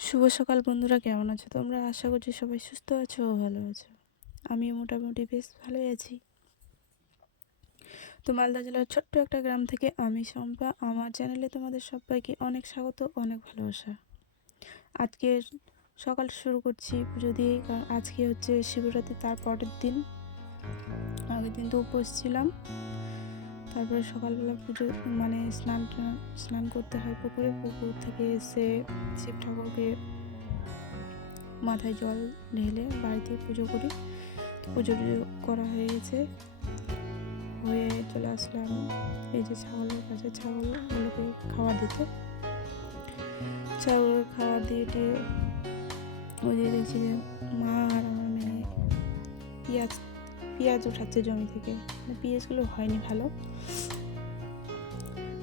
শুভ সকাল বন্ধুরা, কেমন আছো তোমরা? আশা করছি সবাই সুস্থ আছো ও ভালো আছো। আমিও মোটামুটি বেশ ভালোই আছি। তো মালদা জেলার ছোট্ট একটা গ্রাম থেকে আমি শম্পা, আমার চ্যানেলে তোমাদের সবাইকে অনেক স্বাগত, অনেক ভালোবাসা। আজকে সকাল শুরু করছি পুজো দিয়েই, কারণ আজকে হচ্ছে শিবরাত্রি, তার পরের দিন। আগের দিন তো উপোস ছিলাম। তারপরে সকালবেলা পুজো মানে স্নান করতে হয় পুকুরে। পুকুর থেকে এসে শিব ঠাকুরকে মাথায় জল ঢেলে বাড়িতে পুজো করি। পুজো করা হয়ে গেছে, হয়ে চলে আসলাম এই যে ছাগলের কাছে, ছাগলগুলোকে খাবার দিতে। ছাগল খাবার দিয়ে ওই যে দেখছি যে মা আর আমার মেয়ে পেঁয়াজ উঠাচ্ছে জমি থেকে। পেঁয়াজগুলো হয়নি ভালো,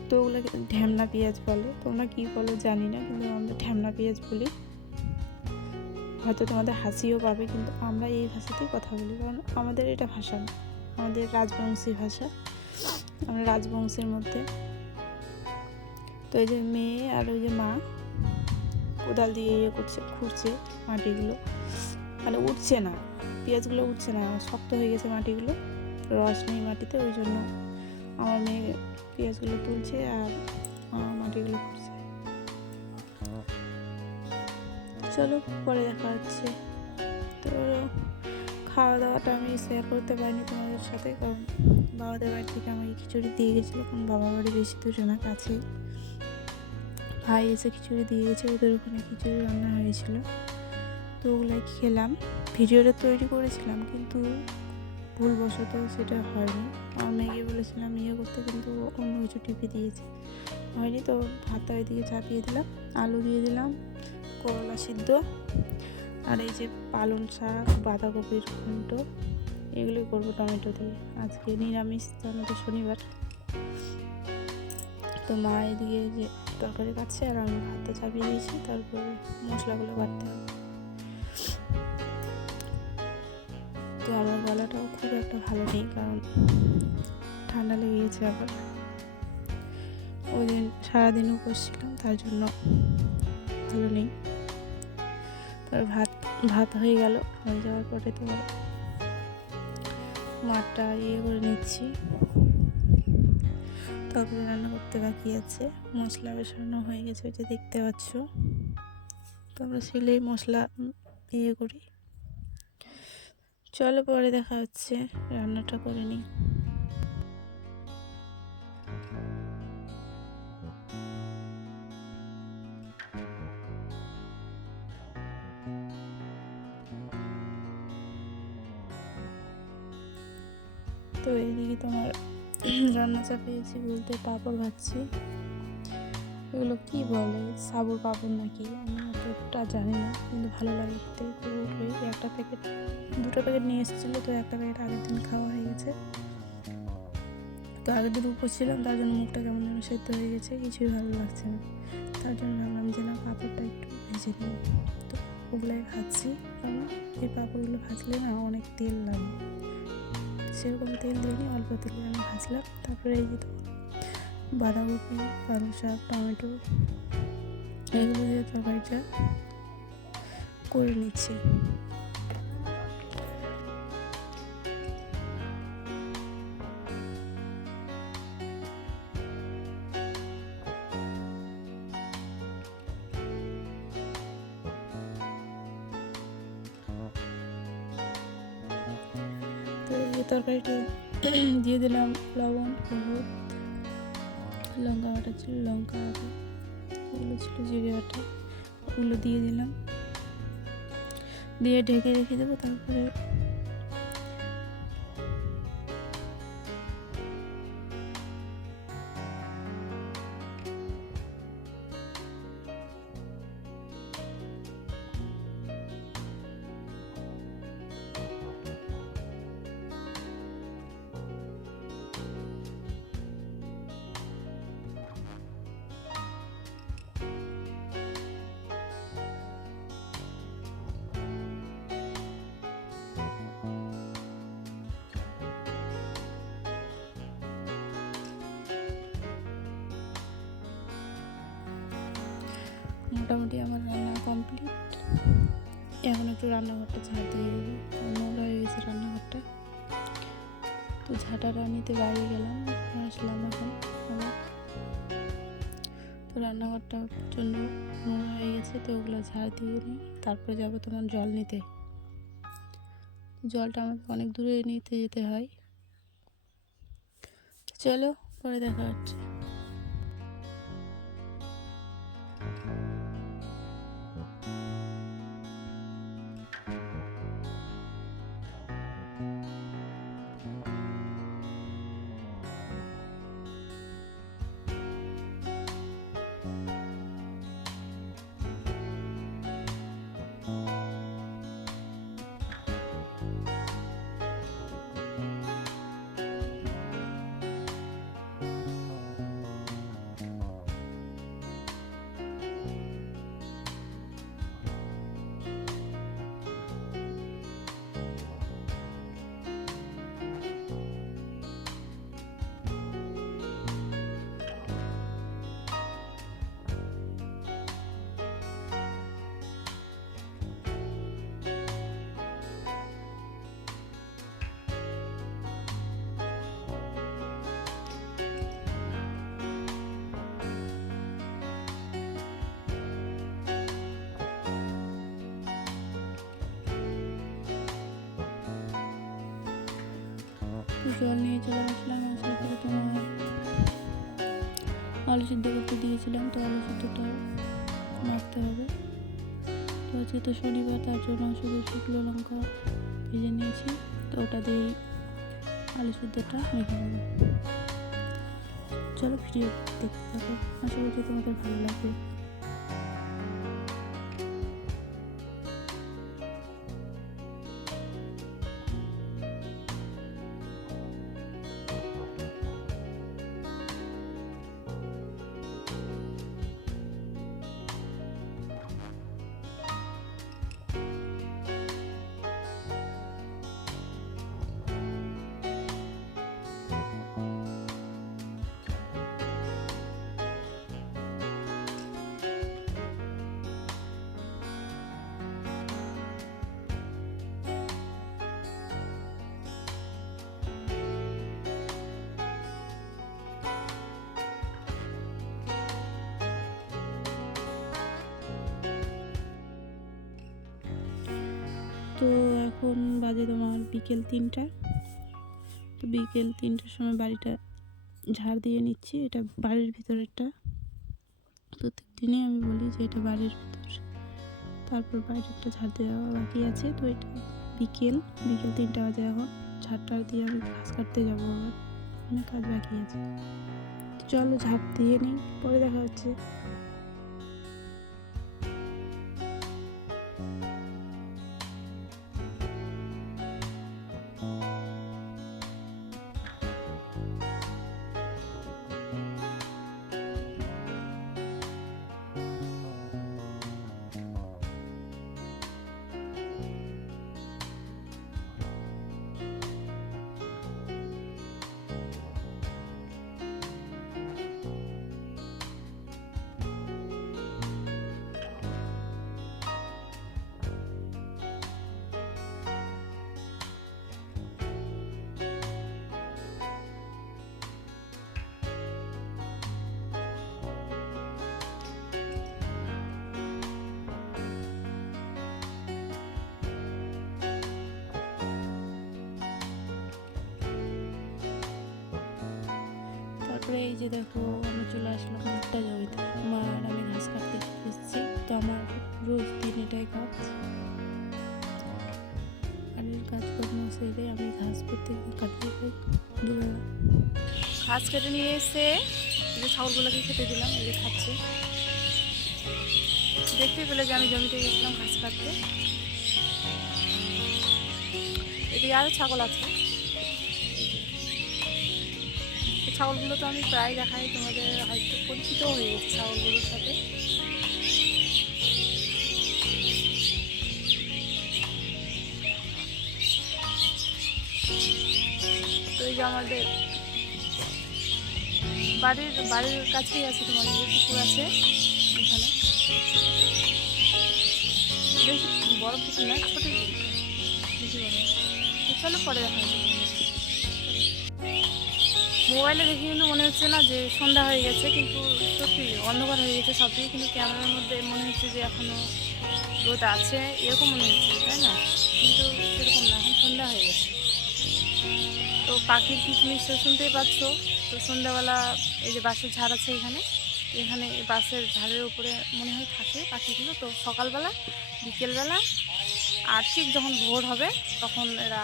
তো ওগুলোকে ঢ্যামনা পেঁয়াজ বলে। তোমরা কি বলো জানি না, কিন্তু আমরা ঢ্যামনা পেঁয়াজ বলি। হয়তো তোমাদের হাসিও পাবে, কিন্তু আমরা এই ভাষাতেই কথা বলি, কারণ আমাদের এটা ভাষা না, আমাদের রাজবংশী ভাষা, আমরা রাজবংশের মধ্যে। তো এই যে মেয়ে আর ওই যে মা কোদাল দিয়ে খুঁড়ছে মাটিগুলো, মানে উঠছে না, পেঁয়াজগুলো উঠছে না, শক্ত হয়ে গেছে মাটিগুলো, রস নেই মাটিতে। ওই জন্য আমার মেয়ে পেঁয়াজগুলো তুলছে আর মাটিগুলো খুঁড়ছে। চলো পরে দেখা হচ্ছে। তো খাওয়া দাওয়াটা আমি শেয়ার করতে পারিনি তোমাদের সাথে, কারণ বাবাদের বাড়ি থেকে আমাকে খিচুড়ি দিয়ে গেছিলো। কারণ বাবার বাড়ি বেশি দূরে না, কাছেই। ভাই এসে খিচুড়ি দিয়ে গেছে, ওদের ওখানে খিচুড়ি রান্না হয়েছিল, তো ওগুলাই খেলাম। ভিডিওটা তৈরি করেছিলাম, কিন্তু ভুলবশত সেটা হয়নি। আমার মেয়েকে বলেছিলাম করতে, কিন্তু অন্য কিছু টিপে দিয়েছে, হয়নি। তো ভাতটা ওইদিকে চাপিয়ে দিলাম, আলু দিয়ে দিলাম, করলা সিদ্ধ, আর এই যে পালং শাক, বাঁধাকপির ঘন্ট, এগুলোই করবো টমেটো দিয়ে। আজকে নিরামিষ, তো শনিবার। তো মা এদিকে যে তরকারি কাটছে আর আমি ভাতটা চাপিয়ে দিয়েছি, তারপর মশলাগুলো বাটতে হবে। তো আমার গলাটাও খুব একটা ভালো নেই, কারণ ঠান্ডা লেগে গেছে আবার। ওই দিন সারাদিন উপোস ছিলাম, তার জন্য ভালো নেই। তারপর ভাত হয়ে গেল, হয়ে যাওয়ার পরে তো মাঠটা করে নিচ্ছি। তরকারি রান্না করতে বাকি আছে, মশলা বেসানো হয়ে গেছে, ওই যে দেখতে পাচ্ছ। তো আমরা শিলেই মশলা করি। চলো পরে দেখা হচ্ছে, রান্নাটা করে নিই। তো এইদিকে তোমার রান্না চাপিয়েছি বলতে পাঁপড় ভাজছি। এগুলো কি বলে, সাবুর পাঁপড় নাকি, আমি অতটা জানি না, কিন্তু ভালো লাগে খেতে। তো একটা প্যাকেট, দুটো প্যাকেট নিয়ে এসেছিলো, তো একটা প্যাকেট আগের দিন খাওয়া হয়ে গেছে। তো আগের দিন উপোস ছিলাম, তার জন্য মুখটা কেমন যেন সেদ্ধ হয়ে গেছে, কিছুই ভালো লাগছে না। তার জন্য ভাবলাম যে না, পাঁপড়টা একটু ভেজে নিই। তো ওগুলাই ভাজছি, কারণ এই পাঁপড়গুলো ভাজলে না অনেক তেল লাগে, সেরকম তেল দিইনি, অল্প তেলে আমি ভাজলাম। তারপরে এই যে বাঁধাকপি, পালং শাক, টমেটো, এগুলো দিয়ে তরকারিটা করে নিচ্ছি। তো এই তরকারিটা দিয়ে দিলাম লবণ, হলুদ, লঙ্কা বাটা ছিল, লঙ্কা বাটা, ওগুলো ছিল জিরে বাটা, ওগুলো দিয়ে দিলাম, দিয়ে ঢেকে রেখে দেবো। তারপরে মোটামুটি আমার রান্না কমপ্লিট। এখন একটু রান্নাঘরটা ঝাড় দিয়ে দেবো, নোংরা হয়ে গেছে রান্নাঘরটা। তো ঝাঁটাটা নিতে বাইরে গেলাম, আসলাম এখন আবার। তো রান্নাঘরটা প্রচণ্ড নোংরা হয়ে গেছে, তো ওগুলো ঝাড় দিয়ে নিই, তারপরে যাবো তোমার জল নিতে। জলটা আমাকে অনেক দূরে নিতে যেতে হয়। চলো পরে দেখা হচ্ছে। জল নিয়ে চলে আসলাম, আসার পরে তোমার আলু সিদ্ধ করতে দিয়েছিলাম, তো আলু সিদ্ধটা মাখতে হবে। তো আজকে তো শনিবার, তার জন্য শুধু শুকনো লঙ্কা ভেজে নিয়েছি, তো ওটা দিয়েই আলু সিদ্ধটা মেখে নেব। চলো ভিডিও দেখতে থাকো, আশা করছি তোমাদের ভালো লাগবে। তো এখন বাজে তোমার বিকেল 3টা। তো বিকেল 3টার সময় বাড়িটা ঝাড় দিয়ে নিচ্ছি। এটা বাড়ির ভিতরেরটা, প্রত্যেক দিনই আমি বলি যে এটা বাড়ির ভিতর, তারপর বাইরেরটা ঝাড় দেওয়া বাকি আছে। তো এটা বিকেল 3টা বাজে। এখন ঝাড়টা দিয়ে আমি ঘাস কাটতে যাবো, আবার অনেক কাজ বাকি আছে। চলো ঝাড় দিয়ে নিই, পরে দেখা হচ্ছে। তারপরে এই যে দেখো, আমি চলে আসলাম একটা জমিতে, আমার আমি ঘাস কাটতে এসেছি। তো আমার রোজ দিন এটাই কাজ, বাড়ির কাজকর্ম সেরে আমি ঘাস প্রত্যেকদিন কাটতে পাই দুবেলা। ঘাস কেটে নিয়ে এসে এই যে ছাগলগুলোকে খেতে দিলাম, এই যে খাচ্ছে। দেখতে পেলে যে আমি জমিতে গেছিলাম ঘাস কাটতে। এদিকে আরও ছাগল আছে। ছাগলগুলো তো আমি প্রায় দেখাই, তোমাদের হয়তো পরিচিতও হয়ে গেছে ছাগলগুলোর সাথে। তো এই যে আমাদের বাড়ির কাছেই আছে তোমার পুকুর আছে এখানে। বেশি বড় পুকুর না, ছোটো পুকুর, বেশি বড় না। তো চলো পরে দেখা হবে। মোবাইলে দেখে কিন্তু মনে হচ্ছে না যে সন্ধ্যা হয়ে গেছে, কিন্তু সত্যি অন্ধকার হয়ে গেছে সব দিকে, কিন্তু ক্যামেরার মধ্যে মনে হচ্ছে যে এখনও রোদ আছে এরকম মনে হচ্ছে, তাই না? কিন্তু সেরকম না, এখন সন্ধ্যা হয়ে গেছে। তো পাখির কিচমিচ তো শুনতেই পাচ্ছ। তো সন্ধ্যাবেলা এই যে বাঁশের ঝাড় আছে এখানে, এখানে এই বাঁশের ঝাড়ের উপরে মনে হয় থাকে পাখিগুলো। তো সকালবেলা, বিকেলবেলা আর ঠিক যখন ভোর হবে তখন এরা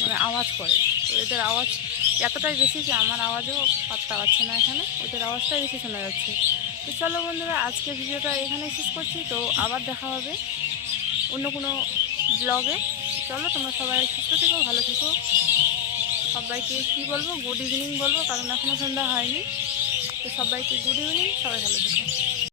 মানে আওয়াজ করে। তো এদের আওয়াজ এতটাই বেশি যে আমার আওয়াজও পাত্তা পাচ্ছে না, এখানে ওদের আওয়াজটাই বেশি শোনা যাচ্ছে। তো চলো বন্ধুরা, আজকের ভিডিওটা এখানে শেষ করছি। তো আবার দেখা হবে অন্য কোনো ব্লগে। চলো, তোমরা সবাই সুস্থ থেকো, ভালো থেকো। সবাইকে কী বলবো, গুড ইভিনিং বলবো, কারণ এখনও সন্ধ্যা হয়নি। তো সবাইকে গুড ইভিনিং, সবাই ভালো থেকো।